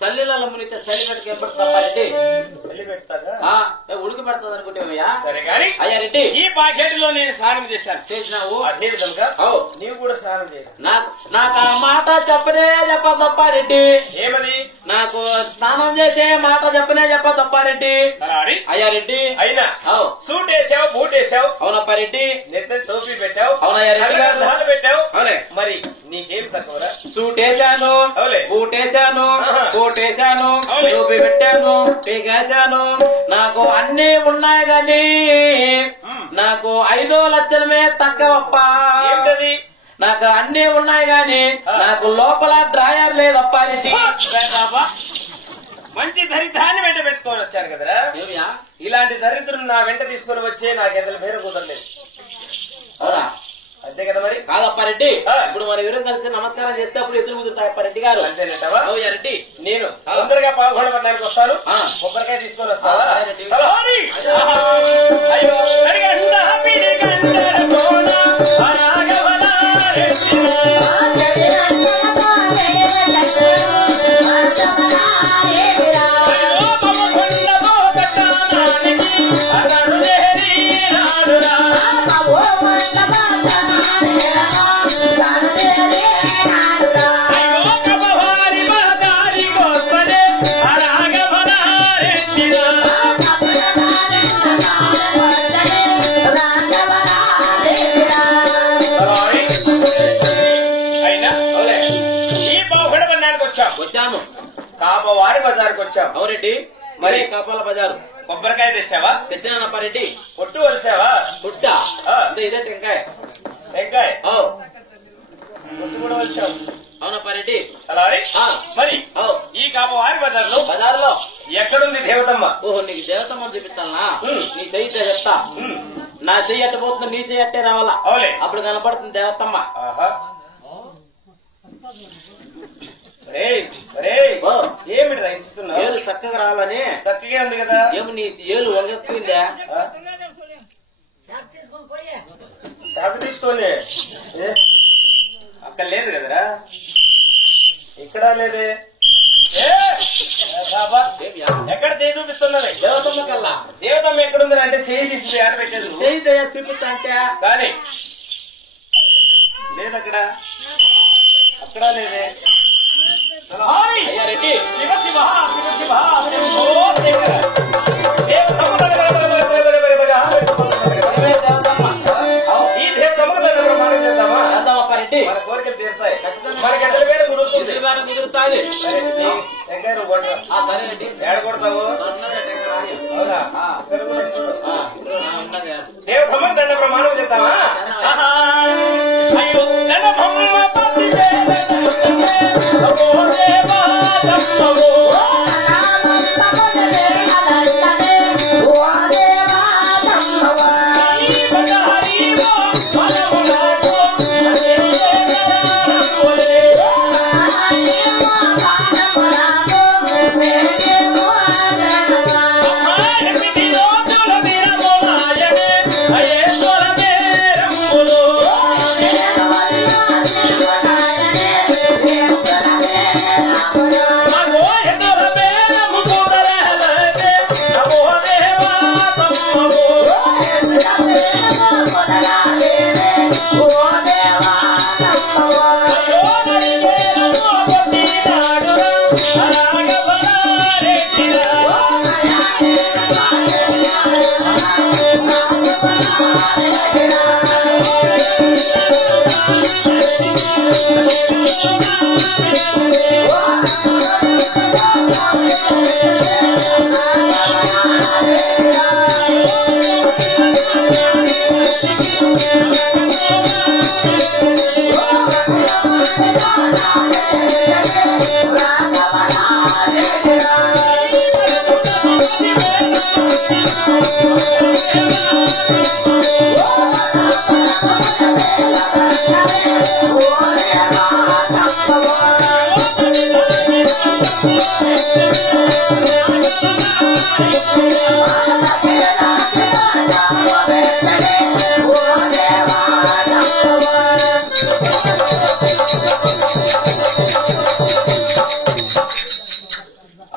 సల్లిలలో మునిగితే సల్లి పెట్టుకు ఏర్పడుతుందా రెడ్డి? సల్లి పెడతాగా ఉడికి పెడుతుంది అనుకుంటేవయ్యా. సరే గాని అయ్యా రెడ్డి, ఈ పాకెట్లో నేను స్నానం చేశాను. చేసినావు? నీవు కూడా స్నానం చేయాలి. నాకు ఆ మాట చెప్పనే చెప్పదప్ప రెడ్డి. ఏమని? నాకు స్నానం చేసే మాట చెప్పనే చెప్పదప్ప రెడ్డి. అయ్యా రెడ్డి, అయినా సూట్ వేసావు, బూట్ వేసావు. అవునప్ప రెడ్డి. నెత్త టోపీ పెట్టావు. అవునయ్యా రెడ్డి. పెట్టావు. అవునే. మరి నీకేం తక్కువరా? సూట్ వేసాను, బూట్ వేసాను, కోట్ వేసాను, టోపీ పెట్టాను, పీకేసాను. నాకు అన్ని ఉన్నాయి గాని నాకు 5 లక్షలమే తక్కువప్ప. ఏంటది? నాకు అన్ని ఉన్నాయి గాని నాకు లోపల డ్రాయర్ లేదప్ప. మంచి దరిద్రాన్ని వెంట పెట్టుకొని వచ్చాను కదరా. ఇలాంటి దరిద్రులు నా వెంట తీసుకుని వచ్చే నాకు ఎంతలు పేరు కుదరలేదు. అవునా? అంతే కదా మరి. కాదప్ప రెడ్డి, ఇప్పుడు మన ఎవరు కలిసి నమస్కారం చేస్తే అప్పుడు ఎదురు కుదురుతాయప్ప రెడ్డి గారు. అంతేనంటావా? అవుయా రెడ్డి. నేను తొందరగా పావుగొండ పట్టణానికి వస్తాను. కొబ్బరికాయ తీసుకొని వస్తావా? అయ్యో వచ్చాము. కాపవారి బజార్కి వచ్చాము. అవురెడ్డి. మరి కాపాల బజారు. కొబ్బరికాయ తెచ్చావా? తెచ్చినానప్ప రెడ్డి. పొట్టు వలిసావా? పుట్ట ఇదే టెంకాయ. టెంకాయ పొట్టు కూడా వలిసావు. అవునప్ప రెడ్డి. అలాగే మరి ఈ కాపవారి బజార్లో ఎక్కడుంది దేవతమ్మ? ఓహో, నీకు దేవతమ్మ చూపిస్తానా? నీ చెయ్యి చెప్తా. నా చెయ్యి అట్టపోతుంది, నీ చెయ్యి అట్టే రావాలా. అవులే, అప్పుడు కనపడుతుంది దేవతమ్మ. ఏమిటి రైతున్నా? ఏలు చక్కగా రావాలని. చక్కగా ఉంది కదా. ఏమి నీ ఏలు వంగకపోయిందా? చాకు తీసుకోలే. అక్కడ లేదు కదరా. ఇక్కడ లేదే. ఎక్కడ చేయి చూపిస్తున్నది? దేవతమ్మ కల్లా. దేవతమ్మ ఎక్కడుంది అంటే చేయి తీసి ఆడ పెట్టేది. చేయి దయ చూపిస్తా అంటే కానీ లేదు అక్కడ. అక్కడ లేదే. అయ్యా రెడ్డి. శివ శివ శివ శివ ఈ దేవతమ్మ చేద్దామా? రెడ్డి, మన కోరికలు తీరుతాయి. మనకి ఎట్ల పేరు కుదురుతుంది. కుదురుతాయి. సరే రెడ్డి. ఏడ కొడతావు? అవునా? దేవతమ్మ దండ ప్రమాణం చేద్దామా? అయ్యో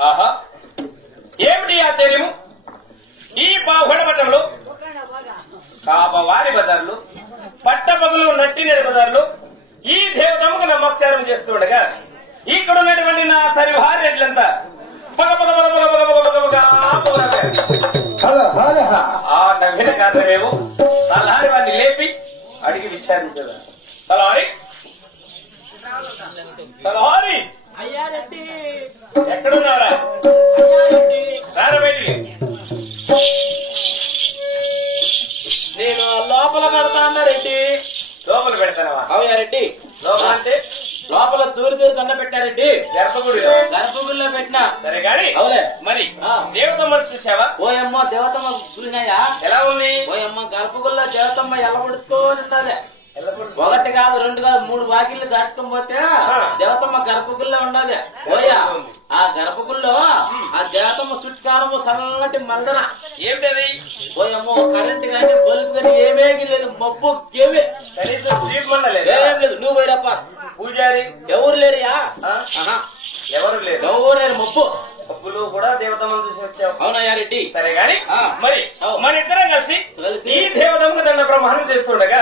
ఆహా ఏమిటి ఆశ్చర్యము ఈ బాహుళపట్నంలో కాపవారి బజార్లు పట్టపగులు నట్టినేరు బజార్లు ఈ దేవతమ్మకు నమస్కారం చేస్తుండగా ఇక్కడ ఉన్నటువంటి నా సరివారి రెడ్లంతా పగ పగ పగ పగ పగ పగ పగ పగ ఆ నవ్విన కారణమేమో తలహారి వారిని లేపి అడిగి విచారించదా తలహారి తలహారి అయ్యా రెడ్డి ఎక్కడున్నారా అయ్యా రెడ్డి రార బయటికి నేను లోపల పెడతాను రెడ్డి లోపల పెడతానవా అవుయా రెడ్డి లోపల అంటే లోపల దూరి దండ పెట్టారెడ్డి గర్భగుడిలో గర్భగుడిలో పెట్టినా సరే గాని అవులే మరి ఆ. దేవతమ్మ చూసావా ఓయమ్మ దేవతమ్మ గుడినాయా ఎలా ఉంది ఓయమ్మ గర్భగుడిలో దేవతమ్మ ఎలా పడుచుకోని ఉండాలి ఎల్లప్పుడు ఒకటి కాదు రెండు కాదు మూడు వాకిళ్ళు దాటుకొని పోతే దేవతమ్మ గర్భగుడిలో ఉండాలి ఓయ ఆ గర్భగుడిలో ఆ దేవతమ్మ చుట్టుకారము సన్నటి మందన ఏమిటది ఓయమ్మో కరెంట్ కానీ బల్బు కానీ ఏమేమి లేదు మబ్బు గేవే కనీసం స్వీప్ మండలేదు ఏం లేదు నువ్వు పోయిరప్ప పూజారి ఎవరు లేరియా ఆ? ఎవరు లేరు ఎవరు లేరు మబ్బు అప్పులు కూడా దేవతమ్మను చూసి వచ్చావు అవునయ్యా రెడ్డి సరే గాని ఆ. మరి అవు. మన ఇద్దరం కలిసి కలిసి ఈ దేవతమ్మకు దండ బ్రహ్మాండం చేస్తుండగా